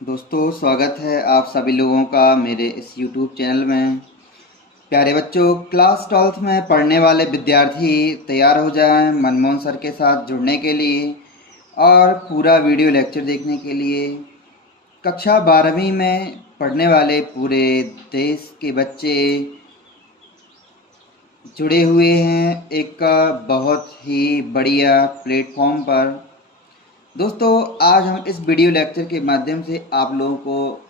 दोस्तों, स्वागत है आप सभी लोगों का मेरे इस YouTube चैनल में। प्यारे बच्चों, क्लास 12th में पढ़ने वाले विद्यार्थी तैयार हो जाएं मनमोहन सर के साथ जुड़ने के लिए और पूरा वीडियो लेक्चर देखने के लिए। कक्षा 12वीं में पढ़ने वाले पूरे देश के बच्चे जुड़े हुए हैं एक बहुत ही बढ़िया प्लेटफॉर्म पर। दोस्तों, आज हम इस वीडियो लेक्चर के माध्यम से आप लोगों को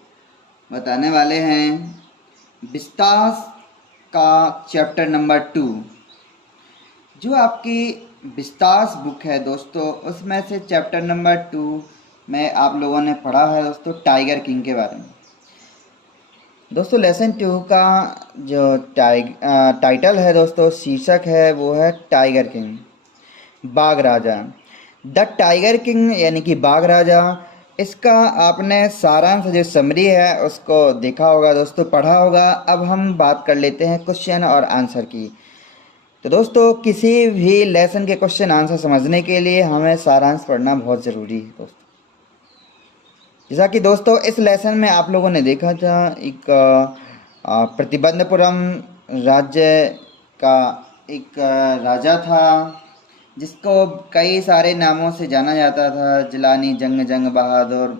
बताने वाले हैं विस्तार का चैप्टर नंबर 2। जो आपकी विस्तार बुक है दोस्तों, उसमें से चैप्टर नंबर 2 में आप लोगों ने पढ़ा है दोस्तों टाइगर किंग के बारे में। दोस्तों, लेसन 2 का जो टाइटल है दोस्तों, शीर्षक है वो है टाइगर किंग, बाघ राजा। द टाइगर किंग यानी कि बाघ राजा। इसका आपने सारांश जो समरी है उसको देखा होगा दोस्तों, पढ़ा होगा। अब हम बात कर लेते हैं क्वेश्चन और आंसर की। तो दोस्तों, किसी भी लेसन के क्वेश्चन आंसर समझने के लिए हमें सारांश पढ़ना बहुत ज़रूरी है दोस्तों। जैसा कि दोस्तों इस लेसन में आप लोगों ने देखा था, एक प्रतिबंधपुरम राज्य का एक राजा था जिसको कई सारे नामों से जाना जाता था, जिलानी, जंग बहादुर,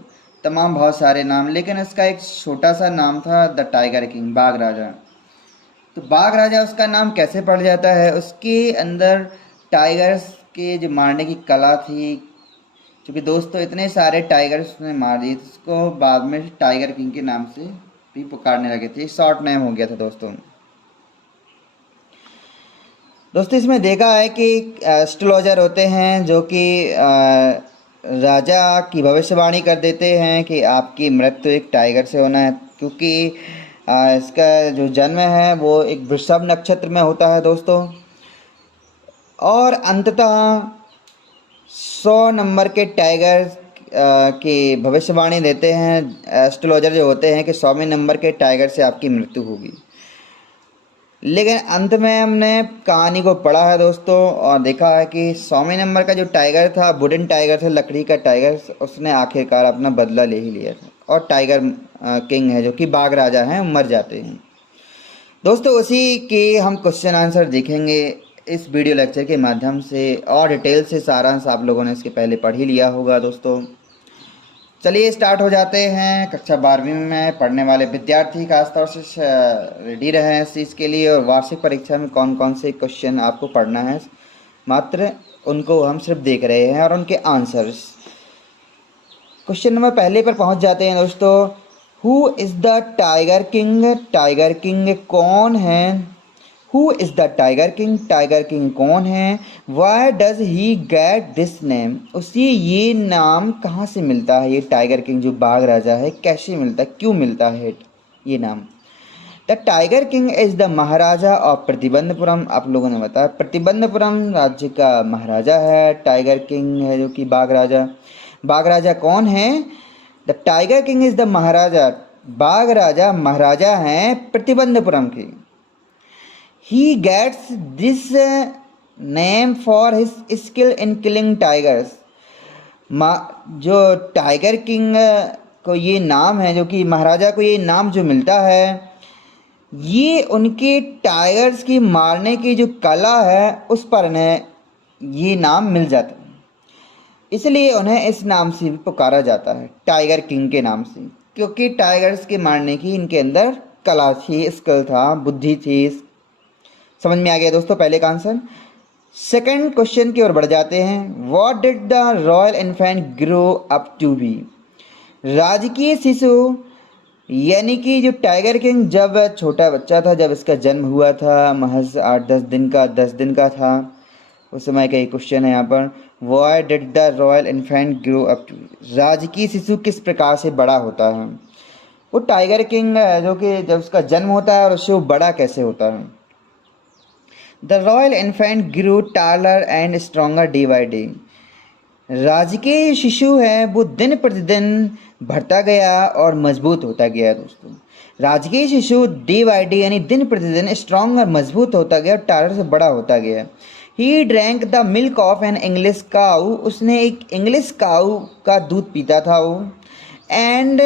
तमाम बहुत सारे नाम। लेकिन इसका एक छोटा सा नाम था द टाइगर किंग, बाघ राजा। तो बाघ राजा उसका नाम कैसे पड़ जाता है? उसके अंदर टाइगर्स के जो मारने की कला थी, क्योंकि दोस्तों इतने सारे टाइगर्स उसने मार दिए, उसको बाद में टाइगर किंग के नाम से भी पुकारने लगे थे। शॉर्ट नेम हो गया था दोस्तों। दोस्तों, इसमें देखा है कि एस्ट्रोलॉजर होते हैं जो कि राजा की भविष्यवाणी कर देते हैं कि आपकी मृत्यु एक टाइगर से होना है, क्योंकि इसका जो जन्म है वो एक वृषभ नक्षत्र में होता है दोस्तों। और अंततः 100 नंबर के टाइगर की भविष्यवाणी देते हैं एस्ट्रोलॉजर जो होते हैं कि 100वें नंबर के टाइगर से आपकी मृत्यु होगी। लेकिन अंत में हमने कहानी को पढ़ा है दोस्तों और देखा है कि 100वें नंबर का जो टाइगर था, वुडन टाइगर था, लकड़ी का टाइगर, उसने आखिरकार अपना बदला ले ही लिया था और टाइगर किंग है जो कि बाघ राजा हैं, मर जाते हैं दोस्तों। उसी के हम क्वेश्चन आंसर देखेंगे इस वीडियो लेक्चर के माध्यम से, और डिटेल से सारांश आप लोगों ने इसके पहले पढ़ ही लिया होगा दोस्तों। चलिए स्टार्ट हो जाते हैं। कक्षा 12वीं में पढ़ने वाले विद्यार्थी खासतौर से रेडी रहें इस चीज़ के लिए, और वार्षिक परीक्षा में कौन कौन से क्वेश्चन आपको पढ़ना है, मात्र उनको हम सिर्फ देख रहे हैं और उनके आंसर्स। क्वेश्चन नंबर पहले पर पहुंच जाते हैं दोस्तों। Who is the tiger king? Tiger king कौन है? Who is the tiger king? Tiger king कौन है? Why does he get this name? उसे ये नाम कहाँ से मिलता है? ये टाइगर किंग जो बाघ राजा है कैसे मिलता है, क्यों मिलता है ये नाम? The tiger king is the Maharaja of Pratibandapuram. आप लोगों ने बताया प्रतिबंधपुरम राज्य का महाराजा है, टाइगर किंग है जो कि बाघ राजा। बाघ राजा कौन है? The tiger king is the maharaja. बाघ राजा महाराजा हैं प्रतिबंधपुरम के। He gets this name for his skill in killing tigers. जो टाइगर किंग को ये नाम है, जो कि महाराजा को ये नाम जो मिलता है, ये उनके टाइगर्स की मारने की जो कला है उस पर इन्हें ये नाम मिल जाता है। इसलिए उन्हें इस नाम से भी पुकारा जाता है, टाइगर किंग के नाम से, क्योंकि टाइगर्स के मारने की इनके अंदर कला थी, स्किल था, बुद्धि थी। समझ में आ गया दोस्तों पहले का आंसर। सेकंड क्वेश्चन की ओर बढ़ जाते हैं। What did the royal infant grow up to be? राजकीय शिशु यानी कि जो टाइगर किंग जब छोटा बच्चा था, जब इसका जन्म हुआ था, महज 8-10 दिन का था, उस समय का ये क्वेश्चन है यहाँ पर। Why did the royal infant grow up to? राजकीय शिशु किस प्रकार से बड़ा होता है? वो टाइगर किंग जो कि जब उसका जन्म होता है और उससे वो बड़ा कैसे होता है? The royal infant grew taller and stronger day by day. राजकीय शिशु है वो दिन प्रतिदिन बढ़ता गया और मजबूत होता गया दोस्तों। राजकीय शिशु डे बाई डे यानी दिन प्रतिदिन स्ट्रॉन्ग और मजबूत होता गया और टालर से बड़ा होता गया। He drank the milk of an English cow. उसने एक इंग्लिश काऊ का दूध पीता था वो। And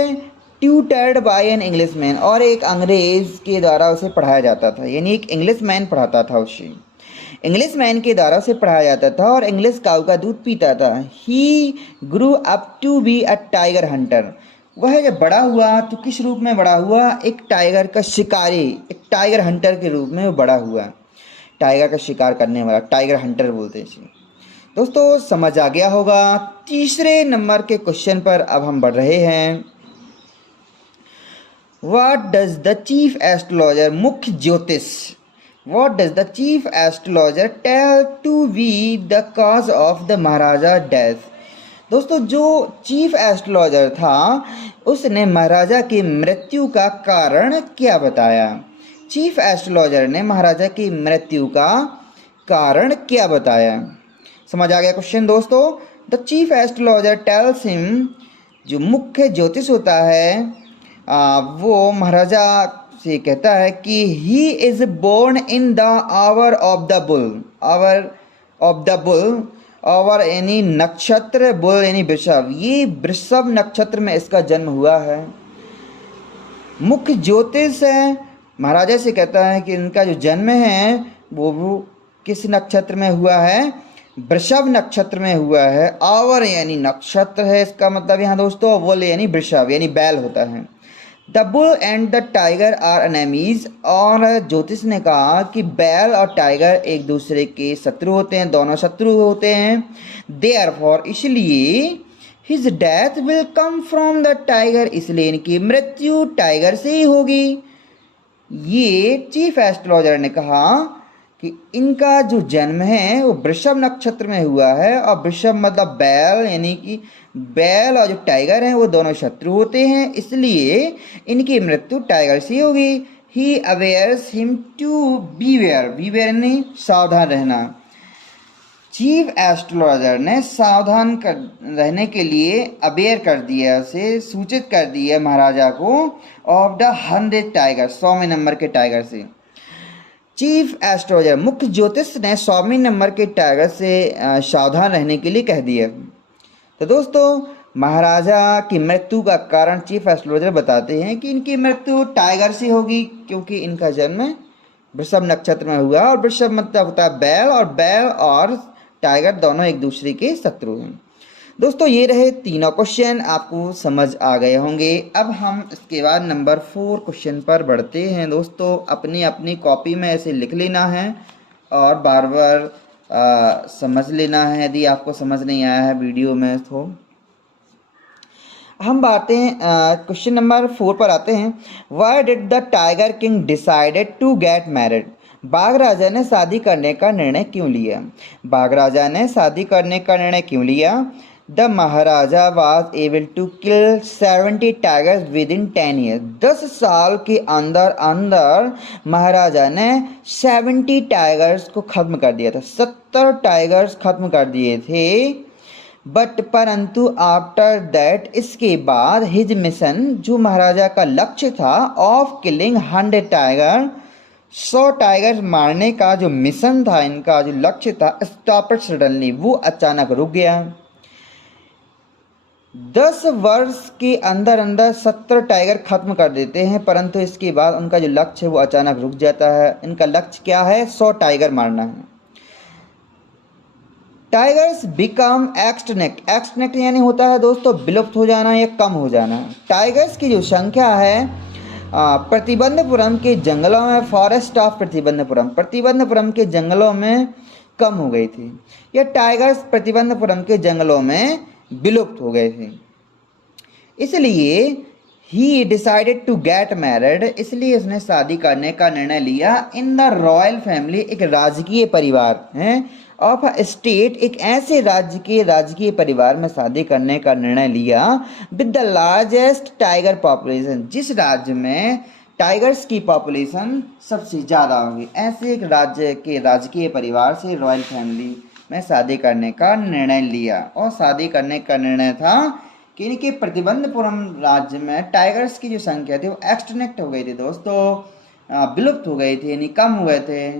tutored by an Englishman, और एक अंग्रेज के द्वारा उसे पढ़ाया जाता था, यानी एक इंग्लिशमैन पढ़ाता था उसे, इंग्लिशमैन के द्वारा उसे पढ़ाया जाता था और इंग्लिश काऊ का दूध पीता था। He grew up to be a tiger hunter, वह जब बड़ा हुआ तो किस रूप में बड़ा हुआ, एक टाइगर का शिकारी, एक टाइगर हंटर के रूप में वो बड़ा हुआ, टाइगर का शिकार करने वाला, टाइगर हंटर बोलते हैं इसे। दोस्तों समझ आ गया होगा। तीसरे नंबर के क्वेश्चन पर अब हम बढ़ रहे हैं। What does the chief astrologer, मुख्य ज्योतिष, what does the chief astrologer tell to be the cause of the maharaja death. दोस्तों जो चीफ एस्ट्रोलॉजर था उसने महाराजा की मृत्यु का कारण क्या बताया, चीफ एस्ट्रोलॉजर ने महाराजा की मृत्यु का कारण क्या बताया। समझ आ गया क्वेश्चन दोस्तों। The chief astrologer tells him, जो मुख्य ज्योतिष होता है वो महाराजा से कहता है कि he is born in the hour of the bull, hour of the bull, और यानी नक्षत्र, बुल यानी वृषभ, ये वृषभ नक्षत्र में इसका जन्म हुआ है। मुख्य ज्योतिष है, महाराजा से कहता है कि इनका जो जन्म है वो किस नक्षत्र में हुआ है, वृषभ नक्षत्र में हुआ है। आवर यानी नक्षत्र है इसका मतलब यहाँ दोस्तों, बुल यानी वृषभ यानी बैल होता है। The bull and the tiger are enemies, और ज्योतिष ने कहा कि बैल और टाइगर एक दूसरे के शत्रु होते हैं, दोनों शत्रु होते हैं। देयरफॉर, इसलिए his death will come from the tiger, इसलिए इनकी मृत्यु टाइगर से ही होगी। ये चीफ एस्ट्रोलॉजर ने कहा कि इनका जो जन्म है वो वृषभ नक्षत्र में हुआ है, और वृषभ मतलब बैल, यानी कि बैल और जो टाइगर हैं वो दोनों शत्रु होते हैं, इसलिए इनकी मृत्यु टाइगर से होगी। ही अवेयर्स हिम टू बीवेयर, बीवेयर यानी सावधान रहना। चीफ एस्ट्रोलॉजर ने सावधान कर रहने के लिए अवेयर कर दिया, उसे सूचित कर दिया महाराजा को ऑफ द 100 टाइगर, 100वें नंबर के टाइगर से। चीफ एस्ट्रोलॉजर मुख्य ज्योतिष ने 100वें नंबर के टाइगर से सावधान रहने के लिए कह दिया। तो दोस्तों महाराजा की मृत्यु का कारण चीफ एस्ट्रोलॉजर बताते हैं कि इनकी मृत्यु टाइगर से होगी, क्योंकि इनका जन्म वृषभ नक्षत्र में हुआ, और वृषभ मतलब होता है बैल, और बैल और टाइगर दोनों एक दूसरे के शत्रु हैं। दोस्तों ये रहे तीनों क्वेश्चन, आपको समझ आ गए होंगे। अब हम इसके बाद नंबर 4 क्वेश्चन पर बढ़ते हैं। दोस्तों अपनी अपनी कॉपी में ऐसे लिख लेना है और बार बार समझ लेना है यदि आपको समझ नहीं आया है वीडियो में तो। हम बातें क्वेश्चन नंबर 4 पर आते हैं। Why did the tiger king decided to get married, बाघ राजा ने शादी करने का निर्णय क्यों लिया, बाघ राजा ने शादी करने का निर्णय क्यों लिया। The Maharaja was able to kill 70 tigers within 10 years, 10 साल के अंदर अंदर महाराजा ने 70 टाइगर्स को खत्म कर दिया था, 70 टाइगर्स खत्म कर दिए थे। बट परंतु आफ्टर दैट, इसके बाद, हिज मिशन, जो महाराजा का लक्ष्य था, ऑफ किलिंग 100 टाइगर, 100 टाइगर मारने का जो मिशन था, इनका जो लक्ष्य था, स्टॉप सडनली, वो अचानक रुक गया। 10 वर्ष के अंदर अंदर 70 टाइगर खत्म कर देते हैं, परंतु इसके बाद उनका जो लक्ष्य है वो अचानक रुक जाता है। इनका लक्ष्य क्या है, 100 टाइगर मारना है। टाइगर्स बिकम एक्सटिंक्ट, एक्सटिंक्ट यानी होता है दोस्तों विलुप्त हो जाना या कम हो जाना। टाइगर्स की जो संख्या है प्रतिबंधपुरम के जंगलों में, फॉरेस्ट ऑफ प्रतिबंधपुरम, प्रतिबंधपुरम के जंगलों में कम हो गई थी। यह टाइगर्स प्रतिबंधपुरम के जंगलों में विलुप्त हो गए थे। इसलिए ही डिसाइडेड टू गेट मैरिड, इसलिए उसने शादी करने का निर्णय लिया इन द रॉयल फैमिली, एक राजकीय परिवार है, ऑफ अ स्टेट, एक ऐसे राज्य के राजकीय परिवार में शादी करने का निर्णय लिया, with the largest tiger population, जिस राज्य में टाइगर्स की पॉपुलेशन सबसे ज़्यादा होगी, ऐसे एक राज्य के राजकीय परिवार से, रॉयल फैमिली में शादी करने का निर्णय लिया। और शादी करने का निर्णय था कि इनके प्रतिबंधपुरम राज्य में टाइगर्स की जो संख्या थी वो एक्सटिंक्ट हो गई थी दोस्तों, विलुप्त हो गई थी, यानी कम हुए थे।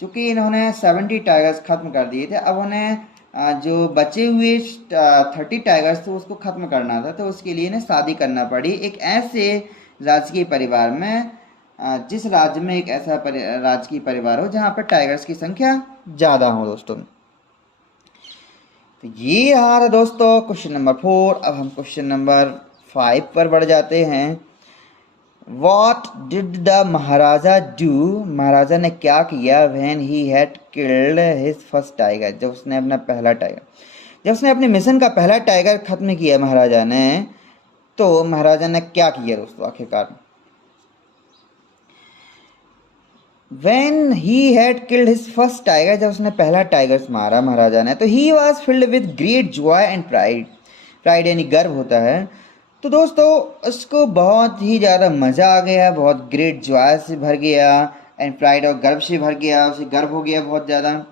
चूँकि इन्होंने 70 टाइगर्स खत्म कर दिए थे, अब उन्हें जो बचे हुए 30 टाइगर्स थे उसको ख़त्म करना था, तो उसके लिए इन्हें शादी करना पड़ी एक ऐसे राजकीय परिवार में, जिस राज्य में एक ऐसा राजकीय परिवार हो जहाँ पर टाइगर्स की संख्या ज़्यादा हो दोस्तों। तो ये रहा था दोस्तों क्वेश्चन नंबर 4। अब हम क्वेश्चन नंबर 5 पर बढ़ जाते हैं। What did the Maharaja do? महाराजा ने क्या किया when he had killed his first tiger? जब उसने अपना पहला टाइगर, जब उसने अपने मिशन का पहला टाइगर खत्म किया महाराजा ने, तो महाराजा ने क्या किया दोस्तों आखिरकार? When he had killed his first tiger, जब उसने पहला टाइगर मारा महाराजा ने, तो he was filled with great joy and pride. Pride यानी गर्व होता है। तो दोस्तों उसको बहुत ही ज़्यादा मज़ा आ गया, बहुत ग्रेट जॉय से भर गया, एंड प्राइड और गर्व से भर गया, उसे गर्व हो गया बहुत ज़्यादा।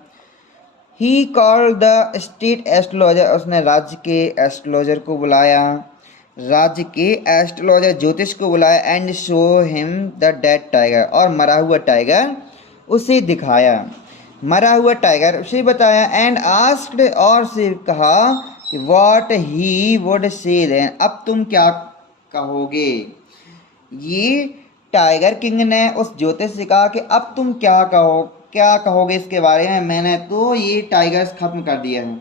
He called the state astrologer, उसने राज्य के एस्ट्रोलॉजर को बुलाया, राज्य के एस्ट्रोलॉजर ज्योतिष को बुलाया, and show him the dead tiger, और मरा हुआ टाइगर उसे दिखाया, मरा हुआ टाइगर उसे बताया, एंड आस्क्ड, और से कहा what he would say then, अब तुम क्या कहोगे। ये टाइगर किंग ने उस ज्योतिष से कहा कि अब तुम क्या कहोगे इसके बारे में, मैंने तो ये टाइगर्स खत्म कर दिया है।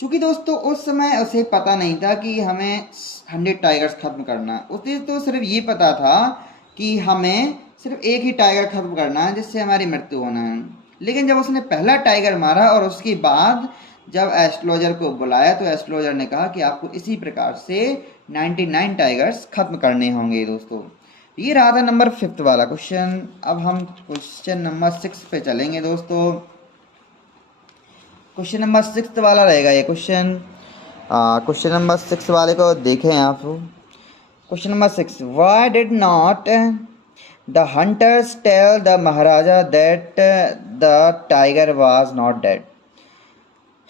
क्योंकि दोस्तों उस समय उसे पता नहीं था कि हमें 100 टाइगर्स खत्म करना है, उसे तो सिर्फ ये पता था कि हमें सिर्फ एक ही टाइगर खत्म करना है जिससे हमारी मृत्यु होना है। लेकिन जब उसने पहला टाइगर मारा और उसके बाद जब एस्ट्रोलॉजर को बुलाया, तो एस्ट्रोलॉजर ने कहा कि आपको इसी प्रकार से 99 टाइगर्स खत्म करने होंगे दोस्तों। ये रहा था नंबर 5 वाला क्वेश्चन। अब हम क्वेश्चन नंबर 6 पे चलेंगे दोस्तों। क्वेश्चन नंबर 6 वाला रहेगा ये क्वेश्चन। क्वेश्चन नंबर 6 वाले को देखें आप। Question number 6, why did not the hunters tell the Maharaja that the tiger was not dead.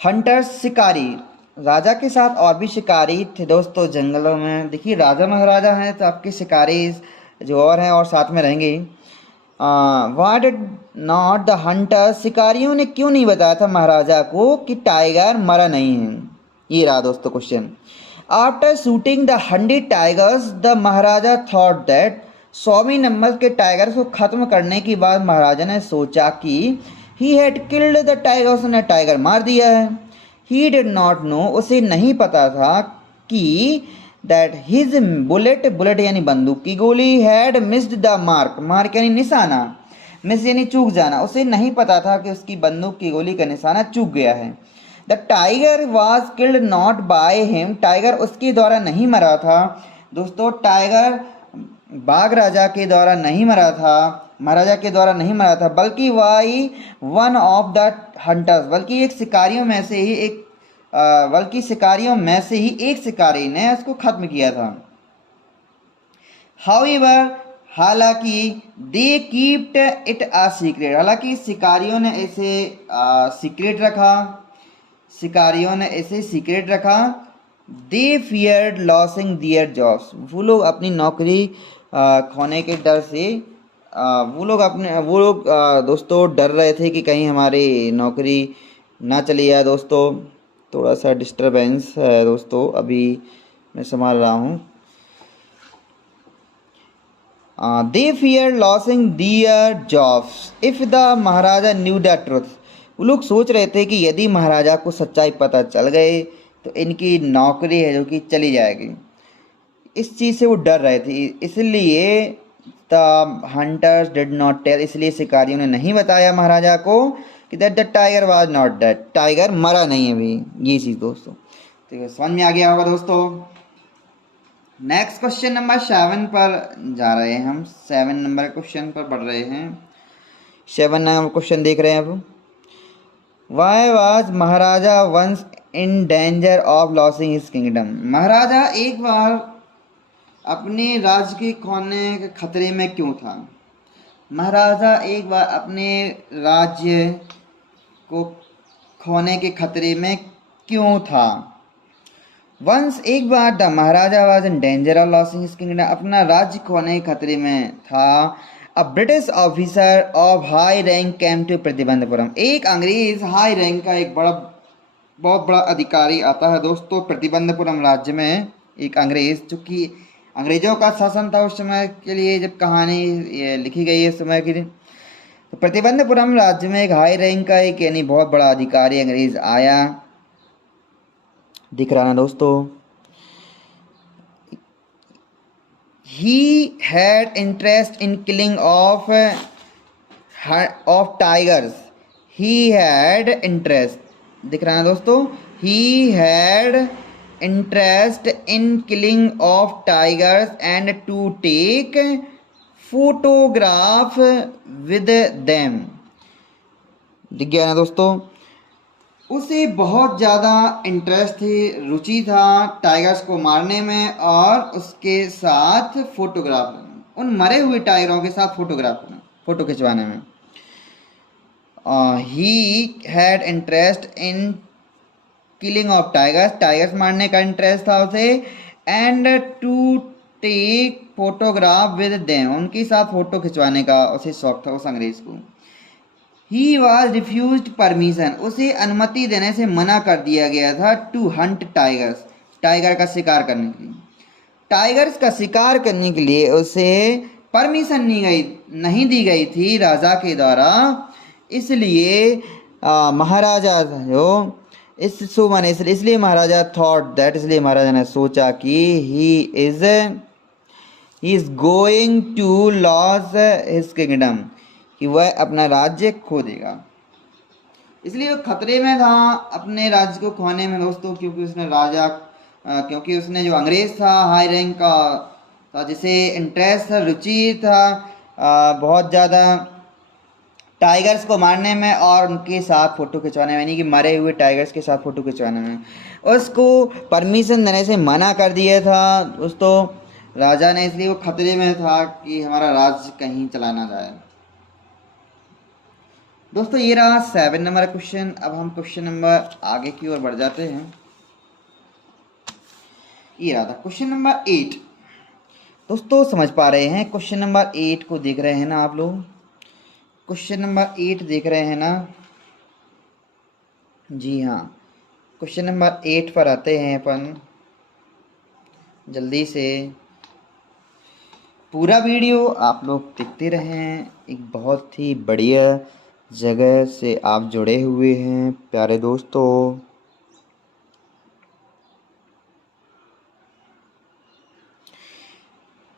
Hunters शिकारी, राजा के साथ और भी शिकारी थे दोस्तों जंगलों में। देखिए राजा महाराजा हैं तो आपके शिकारी जो और हैं और साथ में रहेंगे। Y did not the Hunter, शिकारियों ने क्यों नहीं बताया था महाराजा को कि टाइगर मरा नहीं है। ये रहा दोस्तों question. After shooting the 100 tigers the maharaja thought that, 100वें नंबर के टाइगर को खत्म करने के बाद महाराजा ने सोचा कि he had killed the tiger, उसने टाइगर मार दिया है। ही डिड नॉट नो, उसे नहीं पता था कि दैट हिज बुलेट, बुलेट यानी बंदूक की गोली, had missed the mark, mark यानी निशाना, मिस यानी चूक जाना, उसे नहीं पता था कि उसकी बंदूक की गोली का निशाना चूक गया है। The tiger was killed not by him, tiger उसके द्वारा नहीं मरा था दोस्तों। टाइगर बाघ राजा के द्वारा नहीं मरा था, महाराजा के द्वारा नहीं मरा था, बल्कि why one of the hunters, बल्कि एक शिकारियों में से ही एक शिकारी ने उसको खत्म किया था। हाउएवर, हालांकि दे कीप्ट इट अ सीक्रेट, हालांकि शिकारियों ने इसे सीक्रेट रखा, शिकारियों ने इसे सीक्रेट रखा। दे फियर्ड लॉसिंग दियर जॉब्स, वो लोग अपनी नौकरी खोने के डर से वो लोग दोस्तों डर रहे थे कि कहीं हमारी नौकरी ना चली जाए दोस्तों। थोड़ा सा डिस्टरबेंस है दोस्तों, अभी मैं संभाल रहा हूँ। They fear losing their jobs if the Maharaja knew the truth, वो लोग सोच रहे थे कि यदि महाराजा को सच्चाई पता चल गई तो इनकी नौकरी है जो कि चली जाएगी। इस चीज़ से वो डर रहे थे, इसलिए the hunters did not tell, इसलिए शिकारियों ने नहीं बताया महाराजा को कि that the tiger was not dead, tiger मरा नहीं है अभी। ये चीज़ दोस्तों तो समझ में आ गया होगा दोस्तों। नेक्स्ट क्वेश्चन नंबर 7 पर जा रहे हैं हम, 7 नंबर क्वेश्चन पर बढ़ रहे हैं। 7 नंबर क्वेश्चन देख रहे हैं आप। Why was maharaja once in danger of losing his kingdom, maharaja एक बार अपने राज्य के खोने के खतरे में क्यों था। महाराजा एक बार अपने राज्य को खोने के खतरे में क्यों था। वंस एक बार the Maharaja was in danger of losing his kingdom, अपना राज्य खोने के खतरे में था। A British officer of high rank came to Pratibandhapuram, एक अंग्रेज हाई रैंक का एक बड़ा बहुत बड़ा अधिकारी आता है दोस्तों प्रतिबंधपुरम राज्य में। एक अंग्रेज, जो कि अंग्रेजों का शासन था उस समय के लिए, जब कहानी ये लिखी गई है उस समय की। तो प्रतिबंधपुरम राज्य में एक हाई रैंक का एक यानी बहुत बड़ा अधिकारी अंग्रेज आया। दिख रहा ना दोस्तों? He had interest in killing of tigers. He had interest, दिख रहा है दोस्तों? He had interest in killing of tigers and to take photograph with them. दिख गया ना दोस्तों? उसे बहुत ज़्यादा इंटरेस्ट थी, रुचि था टाइगर्स को मारने में और उसके साथ फोटोग्राफ, उन मरे हुए टाइगरों के साथ फोटो खिंचवाने में। He had interest in killing of tigers, tigers मारने का इंटरेस्ट था उसे, and to take photograph with them, उनके साथ फोटो खिंचवाने का उसे शौक था उस अंग्रेज को। ही वॉज रिफ्यूज परमिशन, उसे अनुमति देने से मना कर दिया गया था टू हंट टाइगर्स, टाइगर का शिकार करने के लिए। टाइगर्स का शिकार करने के लिए उसे परमिशन नहीं दी गई थी राजा के द्वारा। इसलिए महाराजा जो इस सुमन इसलिए महाराजा थॉट दैट, इसलिए महाराजा ने सोचा कि he is going to lose his kingdom, कि वह अपना राज्य खो देगा। इसलिए वो खतरे में था अपने राज्य को खोने में दोस्तों, क्योंकि उसने जो अंग्रेज था हाई रैंक का था, जिसे इंटरेस्ट था, रुचि था बहुत ज़्यादा टाइगर्स को मारने में और उनके साथ फ़ोटो खिंचवाने में, यानी कि मरे हुए टाइगर्स के साथ फ़ोटो खिंचवाने में, उसको परमिशन देने से मना कर दिया था दोस्तों राजा ने। इसलिए वो खतरे में था कि हमारा राज्य कहीं चला ना जाए। दोस्तों ये रहा 7 नंबर क्वेश्चन। अब हम क्वेश्चन नंबर आगे की ओर बढ़ जाते हैं। ये रहा था क्वेश्चन नंबर 8। दोस्तों समझ पा रहे हैं क्वेश्चन नंबर 8 को? देख रहे हैं ना आप लोग? क्वेश्चन नंबर 8 देख रहे हैं ना? जी हाँ, क्वेश्चन नंबर 8 पर आते हैं अपन जल्दी से। पूरा वीडियो आप लोग देखते रहें, एक बहुत ही बढ़िया जगह से आप जुड़े हुए हैं प्यारे दोस्तों।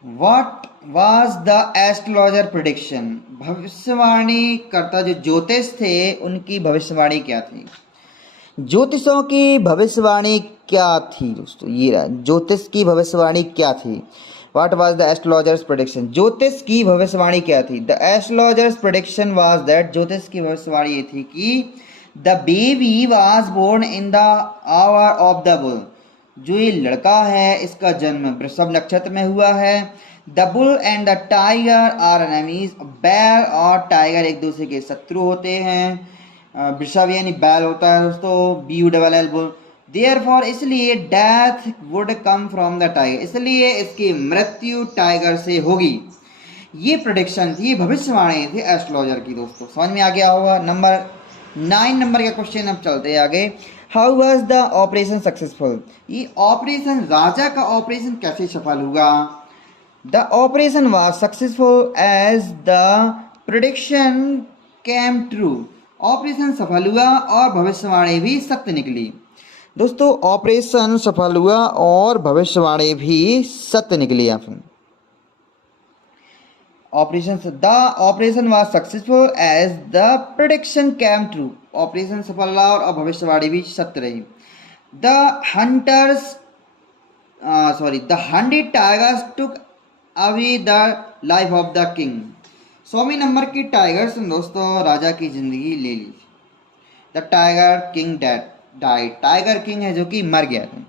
What was the astrologer prediction? भविष्यवाणी करता जो ज्योतिष थे उनकी भविष्यवाणी क्या थी? ज्योतिषों की भविष्यवाणी क्या थी दोस्तों? ये रहा, ज्योतिष की भविष्यवाणी क्या थी? What was the astrologer's prediction? ज्योतिष की भविष्यवाणी क्या थी? The astrologer's prediction was that, ज्योतिष की भविष्यवाणी ये थी कि the baby was born in the hour of the bull, जो ये लड़का है इसका जन्म वृषभ नक्षत्र में हुआ है। The bull and the tiger are enemies, बैल और टाइगर एक दूसरे के शत्रु होते हैं। वृषभ यानी बैल होता है दोस्तों, BULL बुल। देयरफॉर, इसलिए death would come from the tiger, इसलिए इसकी मृत्यु टाइगर से होगी। ये प्रेडिक्शन थी, भविष्यवाणी थी एस्ट्रोलॉजर की दोस्तों। समझ में आ गया होगा। नंबर 9 नंबर का क्वेश्चन अब चलते हैं आगे। How was the operation successful? ये ऑपरेशन, राजा का ऑपरेशन कैसे सफल हुआ? The operation was successful as the prediction came true, operation सफल हुआ और भविष्यवाणी भी सत्य निकली। दोस्तों ऑपरेशन सफल हुआ और भविष्यवाणी भी सत्य निकली। Operation was successful as the prediction came true, operation सफल रहा और भविष्यवाणी भी सत्य रही। The hundred tigers took away the life of the king, 100वें नंबर की टाइगर्स ने दोस्तों राजा की जिंदगी ले ली। The tiger king died, tiger king है जो कि मर गया था।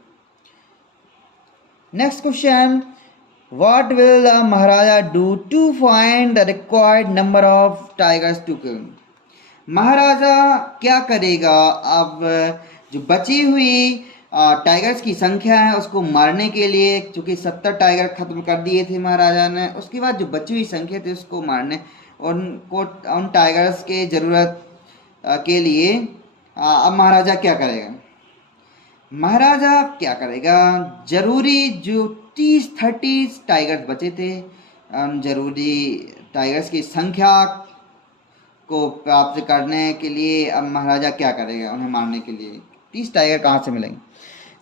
Next question, What will the Maharaja do to find the required number of tigers to kill? महाराजा क्या करेगा अब जो बची हुई टाइगर्स की संख्या है उसको मारने के लिए, चूँकि 70 टाइगर खत्म कर दिए थे महाराजा ने, उसके बाद जो बची हुई संख्या थी उसको मारने, उन टाइगर्स के ज़रूरत के लिए अब महाराजा क्या करेगा? महाराजा क्या करेगा? जरूरी जो 30 टाइगर्स बचे थे, जरूरी टाइगर्स की संख्या को प्राप्त करने के लिए अब महाराजा क्या करेगा? उन्हें मारने के लिए 30 टाइगर कहाँ से मिलेंगे?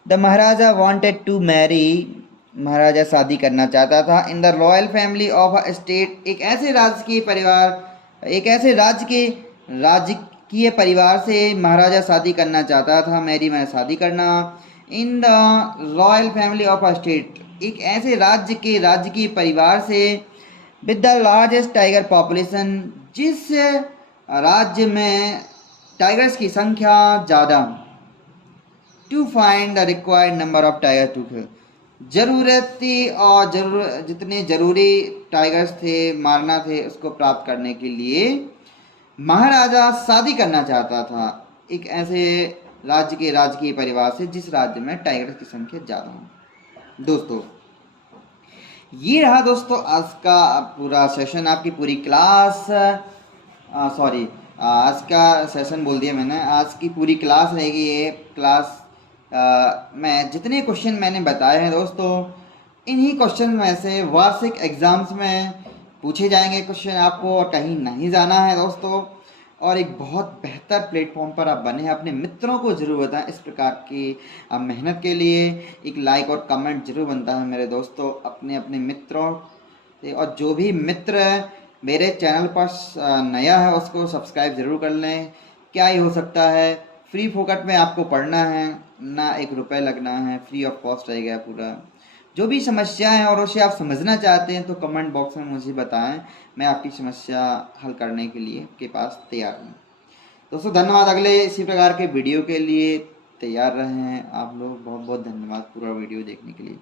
The maharaja wanted to marry, maharaja शादी करना चाहता था। In the royal family of a state, एक ऐसे राजकीय परिवार, एक ऐसे राज्य के राजकीय परिवार से महाराजा शादी करना चाहता था। मैरी में शादी करना। In the royal family of a state, एक ऐसे राज्य के राजकीय परिवार से। With the largest tiger population, जिस राज्य में टाइगर्स की संख्या ज़्यादा। To find the required number of tiger to kill, ज़रूरती और जितने ज़रूरी टाइगर्स थे मारना थे, उसको प्राप्त करने के लिए महाराजा शादी करना चाहता था एक ऐसे राज्य के राजकीय परिवार से जिस राज्य में टाइगर्स की संख्या ज़्यादा हो। दोस्तों, ये रहा दोस्तों आज का पूरा सेशन, आपकी पूरी क्लास, सॉरी आज का सेशन बोल दिया मैंने, आज की पूरी क्लास रहेगी ये क्लास। मैं जितने क्वेश्चन मैंने बताए हैं दोस्तों, इन्हीं क्वेश्चन में से वार्षिक एग्ज़ाम्स में पूछे जाएंगे क्वेश्चन आपको, और कहीं नहीं जाना है दोस्तों। और एक बहुत बेहतर प्लेटफॉर्म पर आप बने हैं, अपने मित्रों को ज़रूर बताएं इस प्रकार की मेहनत के लिए। एक लाइक और कमेंट ज़रूर बनता है मेरे दोस्तों अपने अपने मित्रों से, और जो भी मित्र मेरे चैनल पर नया है उसको सब्सक्राइब ज़रूर कर लें। क्या ही हो सकता है, फ्री फोकट में आपको पढ़ना है, ना 1 रुपये लगना है, फ्री ऑफ कॉस्ट रहेगा पूरा। जो भी समस्या है और उसे आप समझना चाहते हैं तो कमेंट बॉक्स में मुझे बताएं, मैं आपकी समस्या हल करने के लिए के पास तैयार हूँ। दोस्तों धन्यवाद, अगले इसी प्रकार के वीडियो के लिए तैयार रहें आप लोग। बहुत बहुत धन्यवाद पूरा वीडियो देखने के लिए।